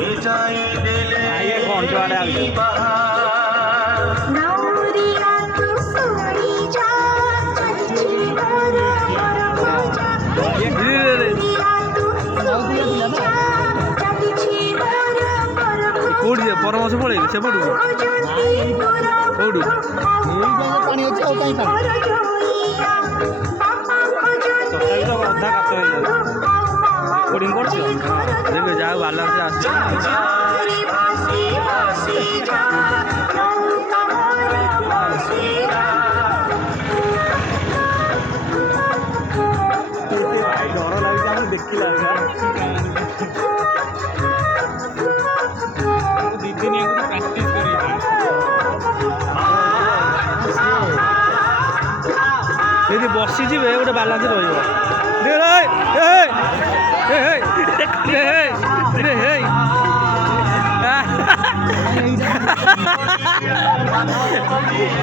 ଆଜ୍ଞା ଘଣ୍ଟ ଆଡ଼େ ଆଉଛ କୋଉଠି ଯିବେ ପରମର୍ଶ ପଳେଇବେ ସେପଟକୁ କୋଉଠୁ ପାଣି ଅଛି ଆଉ କାହିଁ ପାଣି ତଥାପି ତ ଅଧା କାତ ହେଇଯାଉଛି ରେକର୍ଡିଂ କରୁଛ ଦେଖ ଯାହା ବାଲାନ୍ସ ଆସୁଛି ଡର ଲାଗୁଛି ଆମେ ଦେଖିଲା ଦି ଦିନ ପ୍ରାକ୍ଟିସ କରି ଯଦି ବସିଯିବେ ଗୋଟେ ବାଲାନ୍ସ ରହିବ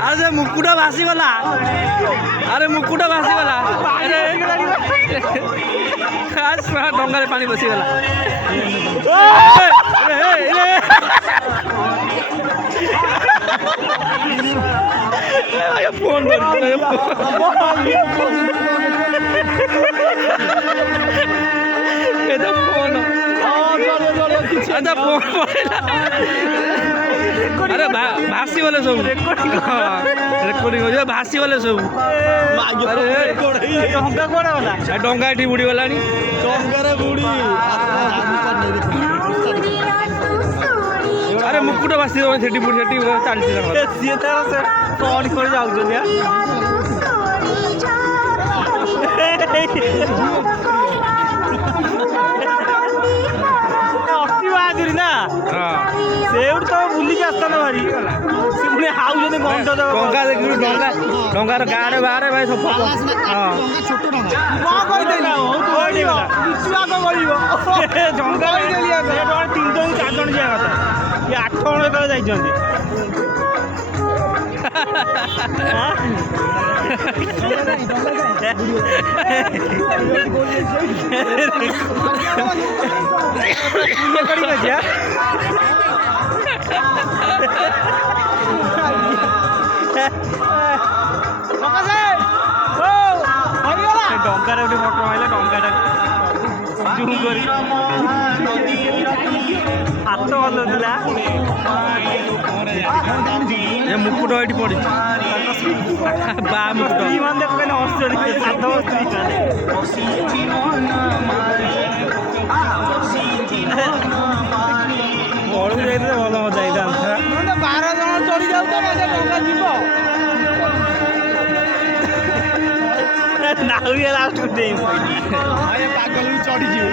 ଆରେ ସେ ମୁକୁଟା ଭାସିଗଲା ଆରେ ମୁକୁଟା ଭାସିଗଲା ଡଙ୍ଗାରେ ପାଣି ବସିଗଲା ଫୋନ ଆରେ ଭାସି ଗଲେ ସବୁ ରେକର୍ଡିଂ ହଉଛି ଭାସି ଗଲେ ସବୁ ଡଙ୍ଗା ଏଠି ବୁଡ଼ିଗଲାଣି ଡଙ୍ଗାରେ ବୁଡ଼ି ଆରେ ମୁକୁଟ ଭାସି ଦେବ ସେଠି ବୁଡ଼ି ସେଠି ଚାଲିଛି ସିଏ ତାର ସେ କଣ କରି ଯାଉଛନ୍ତି ଅତି ବାହାଦୁରୀ ନା ସେଇଠୁ ତ ବୁଲିକି ଆସିଥାନ୍ତା ଭାରି ସେ ପୁଣି ହାଉଛନ୍ତି ଗଣ୍ଡ ଡଙ୍ଗା ଦେଖିଲୁ ଡଙ୍ଗାର ଗାଁରେ ବାହାରେ ଭାଇ ସବୁ ଛୋଟ ଡଙ୍ଗା କଣ କହିଦେଲା ଡଙ୍ଗା 3 ଜଣ 4 ଜଣ ଯିବା କଥା ଇଏ 8 ଜଣ ଏକାବେଳେ ଯାଇଛନ୍ତି ଡଙ୍ଗାରେ ଗୋଟେ ଫଟୋ ମାଇଲା ଡଙ୍ଗାଟା ଜୁମ୍ କରି ହାତ ଭଲ ଥିଲା ଏ ମୁକୁଟ ଏଠି ପଡ଼ିଛି ବା ମୁକୁଟ ମାନେ ଦେଖ କହିଲେ ହସୁଛନ୍ତି ସାଧବ ସ୍ତ୍ରୀ ଘରକୁ ଯାଇଥିଲେ ଭଲ ମଜା ହେଇଥାନ୍ତା 12 ଜଣ ଚଢ଼ି ଯାଉଛ ଡଙ୍ଗା ଯିବ ନାଉରିଆ ଲାଷ୍ଟକୁ ଡେଇଁ ପାଗଲ ବି ଚଢ଼ିଯିବ